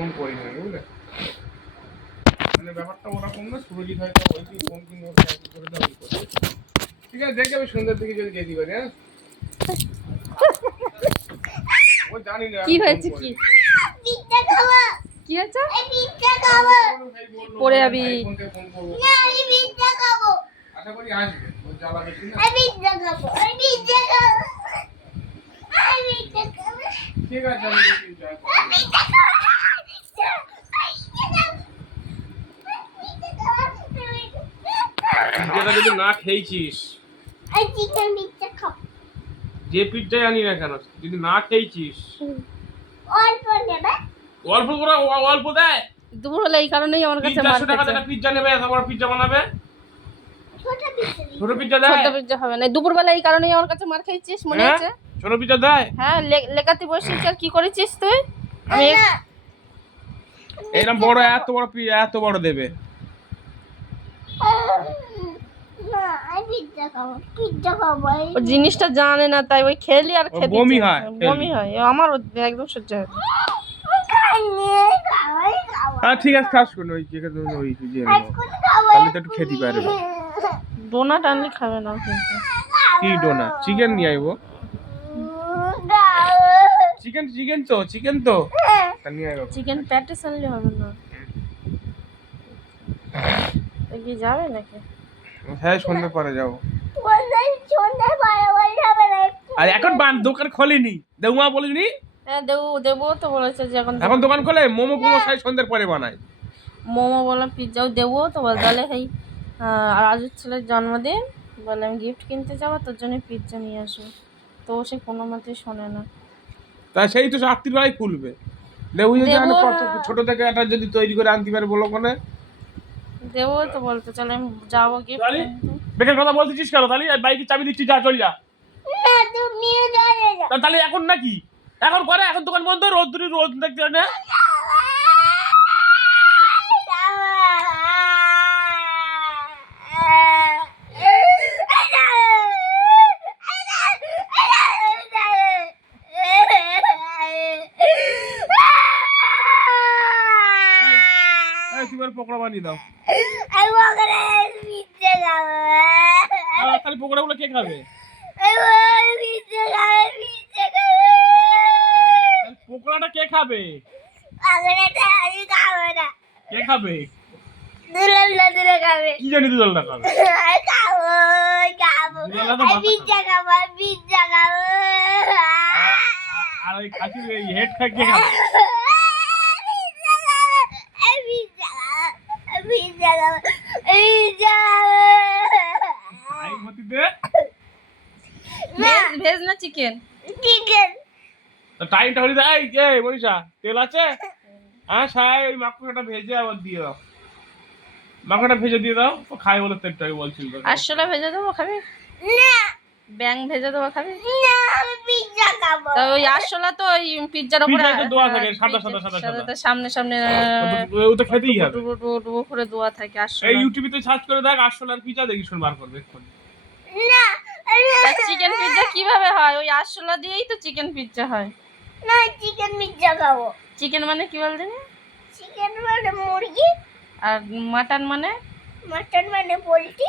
Phone করি না বুঝলে, মানে ব্যাপারটা ওরকম না। সুরজিৎ হয়তো ওই ফোন কিনে করে দাও করে। ঠিক আছে, দেখে আমি সন্ধ্যার দিকে যদি যেতে পারি। হ্যাঁ, ও জানি না কি হয়েছে, কি পিজ্জা খাবো। কি হয়েছে? এই পিজ্জা খাবো। পরে যাবি। ফোন করবো না, আমি পিজ্জা খাবো। আশা করি আসবে। ও জ্বালা বেশি না। আমি পিজ্জা খাবো। আমি পিজ্জা খাবো। আমি পিজ্জা খাবো। ঠিক আছে, আমি দেখি যাই। পিজ্জা খাবো। পিজ্জাটা যদি না খেয়েছিস, আমি চিকেন পিজ্জা খাবো। যে পিজ্জাই আনি না কেন, যদি না খেয়েছিস, অল্প নেবে। অল্প করে অল্প দেয়। দুপুরবেলা এই কারণেই আমার কাছে মার 400 টাকা খেয়েছে। দিয়ে পিজ্জা নেবে, এত বড় পিজ্জা বানাবে। ছোট পিজ্জা। ছোট পিজ্জা দেয়। ছোট পিজ্জা হবে না। দুপুরবেলা এই কারণেই আমার কাছে মার খেয়েছিস, মনে হ্যাঁ? আছে? ছোট পিজ্জা দেয়। হ্যাঁ, লেখাতে বসেছিস আর কি করেছিস তুই? আমি না, এরকম বড় এত বড় দেবে। না, আমি পিজ্জা খাবো। পিজ্জা খাবো। ও জিনিসটা জানে না, তাই ওই খেলি আর ওর খেতে বমি চায়। হয়, বমি হয়, আমার একদম সহ্য হয় না। হ্যাঁ ঠিক আছে, খাস কোন ওই কেকে তুমি ওই যে তাহলে তো একটু খেতে পারবে। ডোনাট আনলে খাবে না কিন্তু। কি ডোনা? চিকেন নিয়ে আইবো। চিকেন তো তা নিয়ে আইবো। চিকেন প্যাটিস আনলে হবে না। কি যাবে নাকি? হ্যাঁ, সন্ধ্যে পরে যাবো। সন্ধ্যা বাড়াবাড়ি হবে না। আর এখন দোকান খোলেনি, দেউমা বলিনি। হ্যাঁ, দেবো তো বলেছে যে এখন দোকান খোলে। মোমো সাই সন্ধ্যের পরে বানায়। মোমো বললাম, পিৎজাও দেবো তো বলে হেই রাজুর ছেলের জন্মদিন, বলে আমি গিফট কিনতে যাবো, তোর জন্য পিৎজা নিয়ে আসবো। তো সে কোনো মতেই শোনে না। তা সেই তো রাত্রির বেলায় খুলবে। দেবু যে জানে কত ছোট থেকে একটা যদি তৈরি করে আনতে পারে বলো কোনে। দেবো তো বলতে চলে আমি যাবো গিফট কিনতে। বেকার কথা বলতেছিস কেন? তাহলে বাইকের চাবি দিচ্ছি, যা চল যা। না, তুমিও চলে যাও। তাহলে এখন নাকি? এখন করে, এখন দোকান বন্ধ, রোদ দেখতে হয় না। তুমি পকোড়া বানিয়ে দাও। তাহলে পকোড়া গুলো কে খাবে? পকোড়াটা কে খাবে? কে খাবে? কি জানি দুলালটা খাবে। আর ওই খাসির হেড খায় কে খাবে? ভেজ না চিকেন? টাইমটা হয়ে যায়। এই মনীষা, তেল আছে? হ্যাঁ, সাই ওই মাখনটা ভেজে আবার দিয়ে দাও। মাখনটা ভেজে দিয়ে দাও। ও খাই বলে তেলটা বলছিল। আসলে ভেজে দেবো, খাবি? ব্যাং ভেজে দেবো, খাবি? তা ওই আসলা তো ওই পিৎজার উপরে দোয়া থাকে, সাদা। সামনে ও তো খেতেই হবে। ডুবো করে দোয়া থাকে আসলে। এই ইউটিউবে তো সার্চ করে দেখ আসলার পিৎজা, দেখি শুন বার করবে এক্ষুনি। চিকেন পিৎজা কিভাবে হয়? ওই আসলা দিয়েই তো চিকেন পিৎজা হয়। না, চিকেন পিজ্জা খাবো। চিকেন মানে কি বল জানি? চিকেন মানে মুরগি, আর মাটন মানে? মটন মানে পোল্ট্রি।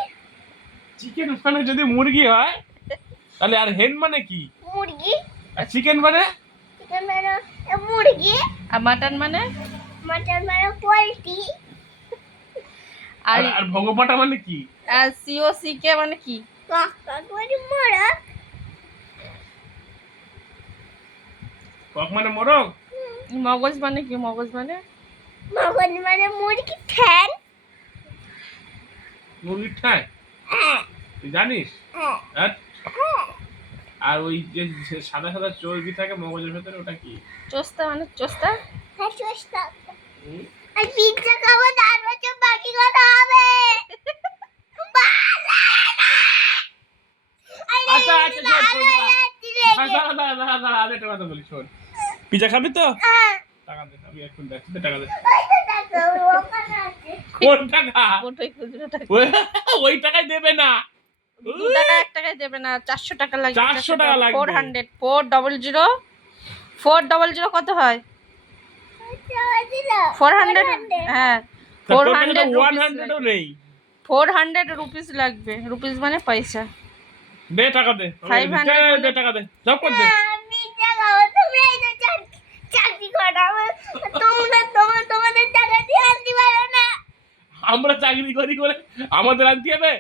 চিকেন মানে যদি মুরগি হয়, তাহলে আর হেন মানে কি? মুরগি। আর চিকেন মানে? চিকেন মানে মুরগি। আর মাটন মানে? মটন মানে পোল্ট্রি। আর ভগপাটা মানে কি? আর সিওসিকে মানে কি? কক মানে মোরগ। কক মানে মোরগ। মগজ মানে কি? মগজ মানে মুরগি ঠ্যাং। মুরগির ঠ্যাং তুই জানিস? আর ওই যে সাদা চর্বি থাকে মগজের ভেতরে, ওটা কি? চোস্তা মানে? চোস্তা? হ্যাঁ, চোস্তা। আর পিজ্জা খাবো, তারপর তো বাকি কথা হবে। আচ্ছা দাঁড়া, আমি একটা কথা বলি, শোন। পিজ্জা খাবি তো? টাকা দে, আমি এখন যাচ্ছি, টাকা দে। কোন টাকা? ওই টাকায় দেবে না। 2 টাকা 1 টাকায় দেবে না, 400 টাকা লাগবে। 400 টাকা লাগবে। 400 400 কত হয়? টাকা দিল 400 হ্যাঁ তা তোর কাছে 400 তো রুপিস 100 ও নেই। 400 রুপিস লাগবে রুপিস মানে পয়সা দে টাকা দে, 500 দে টাকা দে, জব কর দে। পিজ্জা খাবো তোমরা এই যে চাকরি করো তোমাদের টাকা দিয়ে আনতে পারো না আমরা চাকরি করি করে আমাদের আনতে হবে?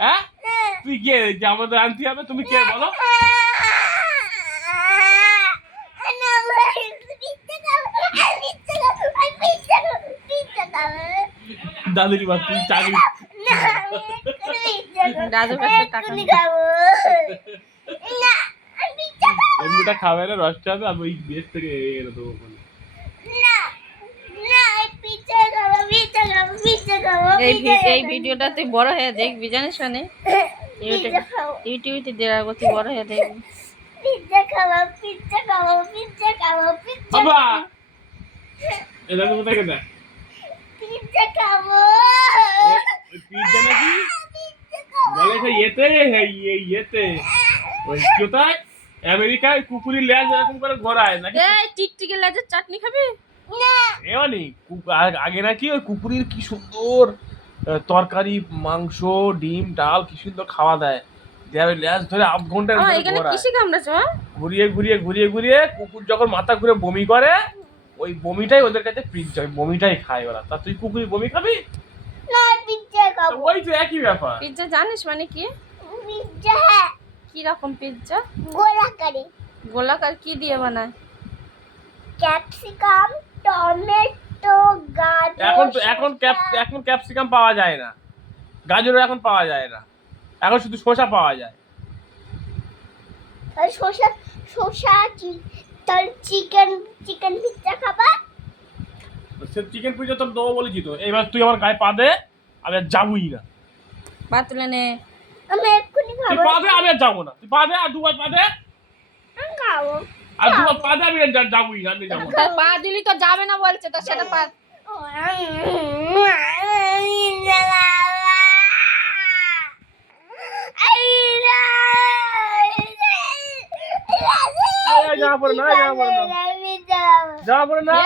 হ্যাঁ, তুই কে যে আমাদের আনতে হবে? তুমি কে বলো? দাদুরি বাপ, তুই চাকরি দাদুর কাছে টাকা নেই। এমনিটা খাবে না, রসটা হবে, আমি ওই দেশ থেকে এনে দেবো ওখানে। এই ভিডিওটা তুই বড় হয়ে দেখবি জানিস মানে ইউটিউবে দেওয়ার গতি বড় হয়ে দেখবি বাবা এটা তো কোথায় গেছে? পিজ্জা নাকি বলে সে ইয়েতে, ইয়েতে ওই কোথায় আমেরিকায় কুকুরের লেজ এরকম করে ঘোরায় নাকি? এই টিকটিকি লেজের চাটনি খাবি এমনি আগে নাকি ওই কুকুরের কি সুন্দর তরকারি, মাংস, ডিম, ডাল কি সুন্দর খাওয়া দেয়, দেয় লেজ ধরে আধ ঘন্টা এখানে কিসে কামড়েছে ঘুরিয়ে ঘুরিয়ে ঘুরিয়ে ঘুরিয়ে কুকুর যখন মাথা ঘুরে বমি করে, ওই বমিটাই ওদের কাছে পিজ্জা, ওই বমিটাই খায় ওরা। তা তুই কুকুরের বমি খাবি? ওই তো একই ব্যাপার। পিজ্জা জানিস মানে কি কি রকম পিজ্জা গোলাকার কি দিয়ে বানায় ক্যাপসিকাম টমেটো এখন ক্যাপসিকাম পাওয়া যায় না, গাজরও এখন পাওয়া যায় না, এখন শুধু শসা পাওয়া যায়। শসা চিকেন পিজ্জা খাবা সে চিকেন পিজ্জা তোর দেবো বলেছি তো, এবার তুই আমার গায়ে পা দে, আমি আর যাবোই না। পা তুলে নে আমি এক্ষুনি তুই খাবো পা দে, আমি আর যাবো না। তুই পা দে, আর দুবার পা দে, আমি খাবো আর দুবার পা দে, আমি আর যাবোই না, আমি যাবো না। তার পা দিলি তো যাবে না বলছে তো সেটা পা যাওয়া পড়ে না, যাওয়া পড়ে না, যাওয়া পড়ে না।